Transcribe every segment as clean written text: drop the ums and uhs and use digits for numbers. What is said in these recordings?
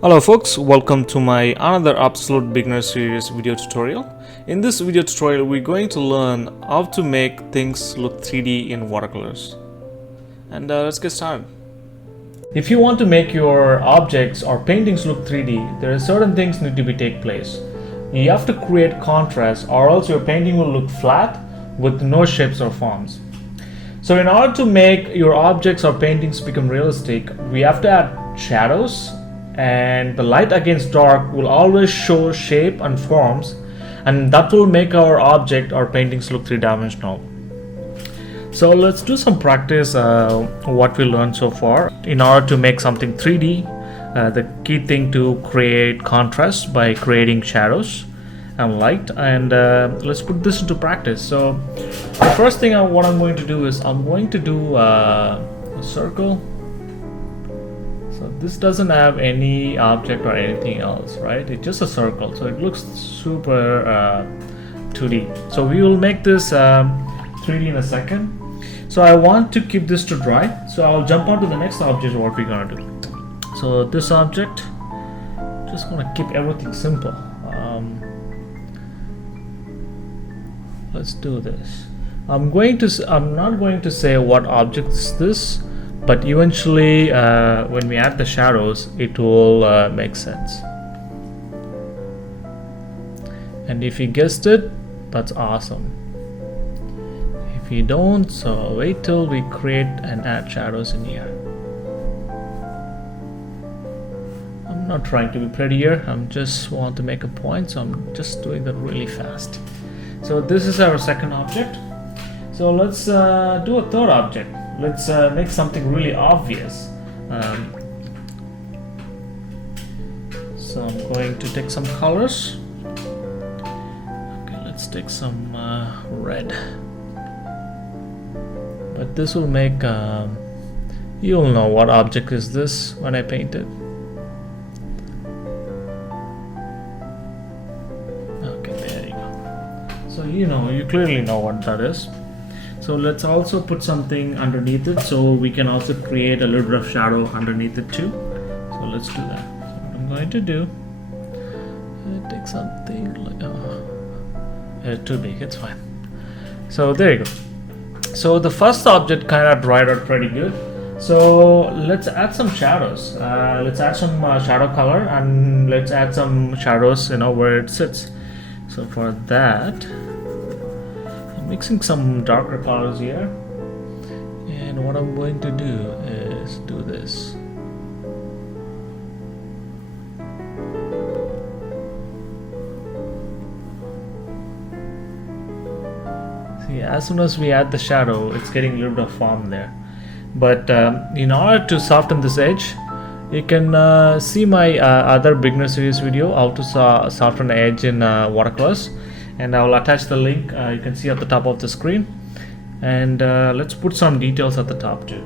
Hello folks, welcome to my another absolute beginner series video tutorial. In this video tutorial we're going to learn how to make things look 3D in watercolors. And let's get started. If you want to make your objects or paintings look 3D, there are certain things need to be take place. You have to create contrast or else your painting will look flat with no shapes or forms. So in order to make your objects or paintings become realistic, we have to add shadows, and the light against dark will always show shape and forms, and that will make our object or paintings look three-dimensional. So let's do some practice what we learned so far. In order to make something 3D, the key thing to create contrast by creating shadows and light, and let's put this into practice. So the first thing what I'm going to do is I'm going to do a circle. So this doesn't have any object or anything else, right? It's just a circle, so it looks super 2D. So we will make this 3D in a second. So I want to keep this to dry, so I'll jump on to the next object what we're gonna do. So this object, just gonna keep everything simple. Let's do this. I'm not going to say what object is this, but eventually when we add the shadows it will make sense. And if you guessed it, that's awesome. If you don't, so wait till we create and add shadows in here. I'm not trying to be pretty here, I'm just want to make a point, so I'm just doing that really fast. So this is our second object. So let's do a third object. Let's make something really obvious. So I'm going to take some colors. Okay, let's take some red. But this will make, you'll know what object is this when I paint it. Okay, there you go. So you clearly know what that is. So let's also put something underneath it, so we can also create a little bit of shadow underneath it too. So let's do that. So what I'm going to do, take something like too big, it's fine. So there you go. So the first object kind of dried out pretty good. So let's add some shadows. Let's add some shadow color, and let's add some shadows where it sits. So for that, mixing some darker colors here, and what I'm going to do is do this. See, as soon as we add the shadow, it's getting a little bit of form there. But in order to soften this edge, you can see my other beginner series video, how to soften the edge in watercolors. And I will attach the link, you can see at the top of the screen. And let's put some details at the top too.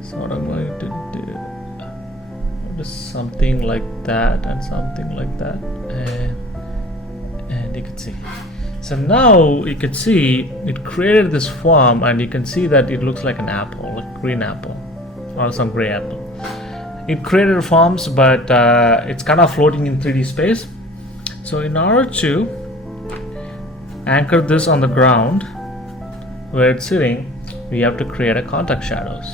So what I'm going to do is something like that and something like that, and you can see. So now you can see it created this form, and you can see that it looks like an apple, like green apple or some gray apple. It created forms, but it's kind of floating in 3D space. So in order to anchor this on the ground where it's sitting, we have to create a contact shadows.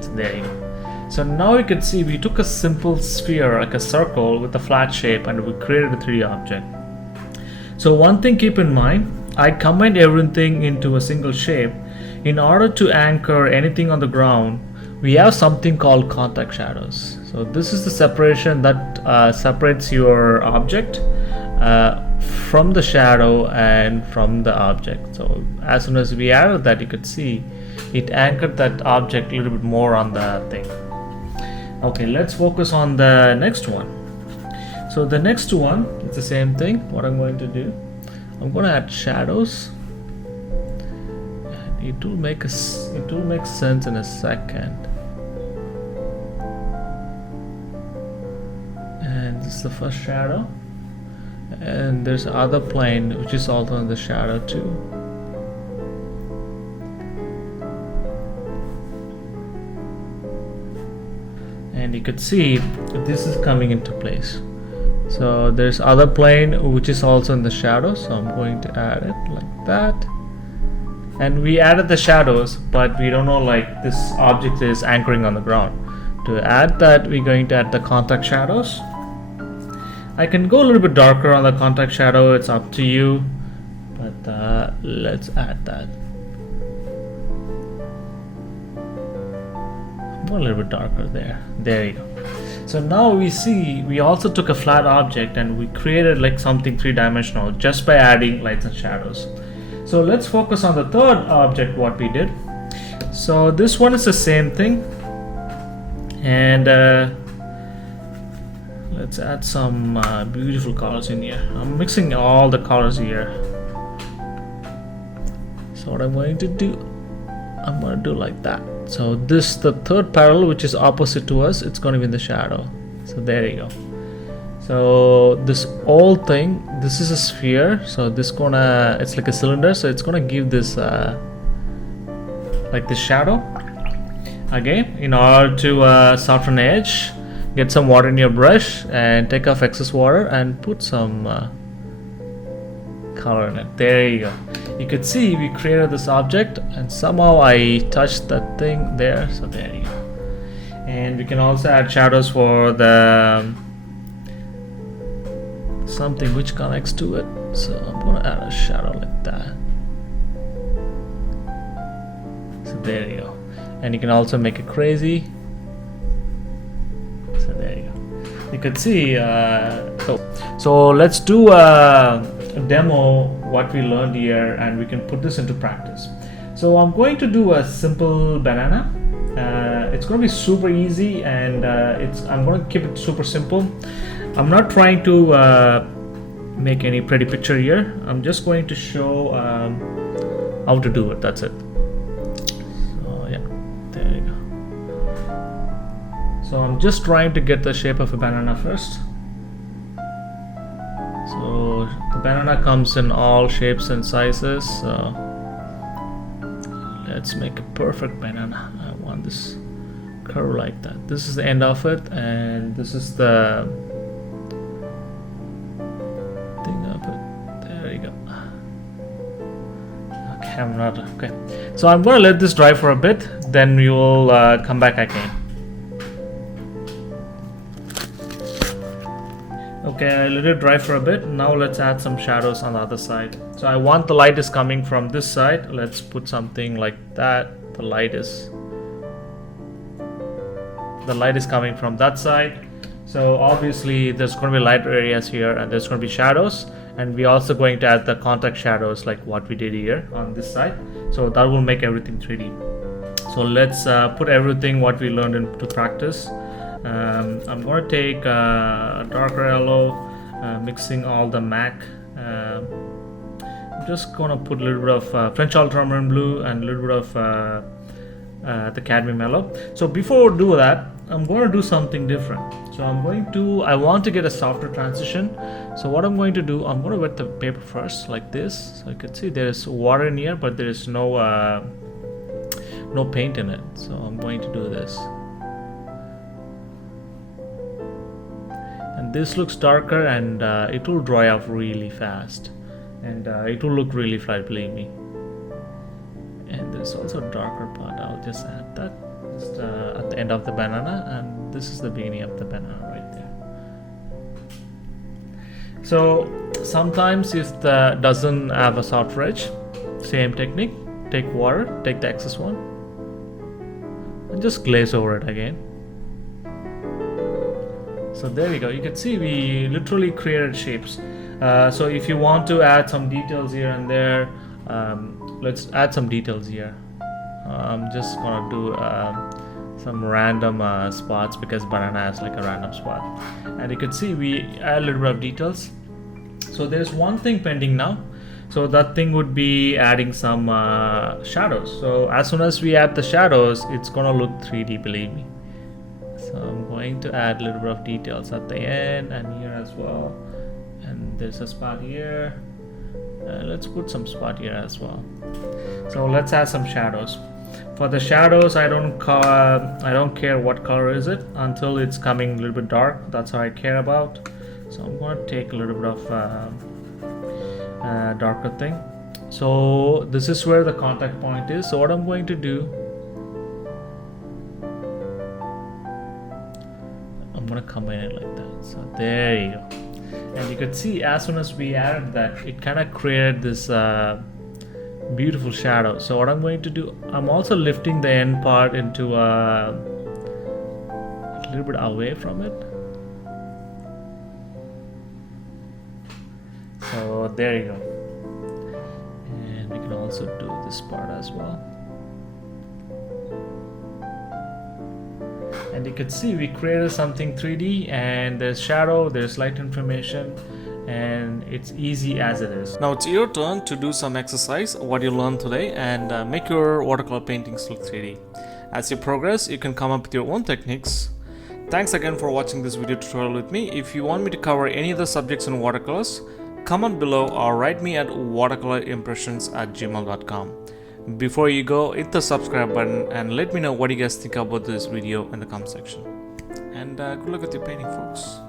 So there you go. So now you can see we took a simple sphere like a circle with a flat shape, and we created a 3D object. So one thing keep in mind, I combined everything into a single shape. In order to anchor anything on the ground, we have something called contact shadows. So this is the separation that separates your object from the shadow and from the object. So as soon as we added that, you could see it anchored that object a little bit more on the thing. Okay, let's focus on the next one. So the next one, it's the same thing. What I'm going to do, I'm going to add shadows, and it will make sense in a second. And this is the first shadow, and there's other plane which is also in the shadow too. and you could see this is coming into place. So there's other plane which is also in the shadow, so I'm going to add it like that. And we added the shadows, but we don't know like this object is anchoring on the ground. To add that, we're going to add the contact shadows. I can go a little bit darker on the contact shadow, it's up to you, but let's add that. Go a little bit darker there. There you go. So now we see we also took a flat object and we created like something three-dimensional just by adding lights and shadows. So let's focus on the third object what we did. So this one is the same thing, and let's add some beautiful colors in here. I'm mixing all the colors here. So what I'm going to do, I'm going to do like that. So this, the third parallel which is opposite to us, it's going to be in the shadow. So there you go. So this whole thing, this is a sphere, so this gonna, it's like a cylinder, so it's gonna give this like this shadow. Again, in order to soften the edge, get some water in your brush and take off excess water and put some color in it. There you go. You could see we created this object and somehow I touched that thing there, so there you go. And we can also add shadows for the something which connects to it, so I'm gonna add a shadow like that. So there you go. And you can also make it crazy. So there you go. You could see so let's do a demo what we learned here and we can put this into practice. So I'm going to do a simple banana. It's going to be super easy, and I'm going to keep it super simple. I'm not trying to make any pretty picture here. I'm just going to show how to do it. That's it. So yeah, there you go. So I'm just trying to get the shape of a banana first. So the banana comes in all shapes and sizes. So let's make a perfect banana. I want this curve like that. This is the end of it, and this is the thing of it. There you go. Okay, I'm not okay. So I'm going to let this dry for a bit. Then we will come back again. Okay, I let it dry for a bit. Now let's add some shadows on the other side. So I want the light is coming from this side. Let's put something like that. The light is coming from that side. So obviously there's going to be light areas here and there's going to be shadows, and we're also going to add the contact shadows like what we did here on this side. So that will make everything 3D. So let's put everything what we learned into practice. I'm going to take a darker yellow, mixing all the MAC. I'm just going to put a little bit of French Ultramarine blue and a little bit of the Cadmium Yellow. So before we do that, I'm going to do something different. So I want to get a softer transition. So what I'm going to do, I'm going to wet the paper first like this. So you can see there's water in here, but there is no paint in it. So I'm going to do this. And this looks darker, and it will dry off really fast, and it will look really flat, believe me. And there's also a darker part. I'll just add that just at the end of the banana, and this is the beginning of the banana right there. So sometimes if the doesn't have a soft edge, same technique, take water, take the excess one and just glaze over it again. So there we go. You can see we literally created shapes. So if you want to add some details here and there, let's add some details here. I'm just gonna do some random spots because banana has like a random spot, and you can see we add a little bit of details. So there's one thing pending now. So that thing would be adding some shadows. So as soon as we add the shadows, it's gonna look 3D, believe me. So I'm going to add a little bit of details at the end and here as well. And there's a spot here. Let's put some spot here as well. So let's add some shadows. For the shadows, I don't care what color is it until it's coming a little bit dark. That's all I care about. So I'm going to take a little bit of darker thing. So this is where the contact point is. So what I'm going to do, I'm going to combine it like that. So there you go. And you could see as soon as we added that, it kind of created this beautiful shadow. So what I'm going to do, I'm also lifting the end part into a little bit away from it. So there you go. And we can also do this part as well. And you can see we created something 3D, and there's shadow, there's light information, and it's easy as it is. Now it's your turn to do some exercise what you learned today and make your watercolor paintings look 3D. As you progress, you can come up with your own techniques. Thanks again for watching this video tutorial with me. If you want me to cover any other subjects in watercolors, comment below or write me at watercolorimpressions@gmail.com. Before you go, hit the subscribe button and let me know what you guys think about this video in the comment section. And good luck with your painting, folks.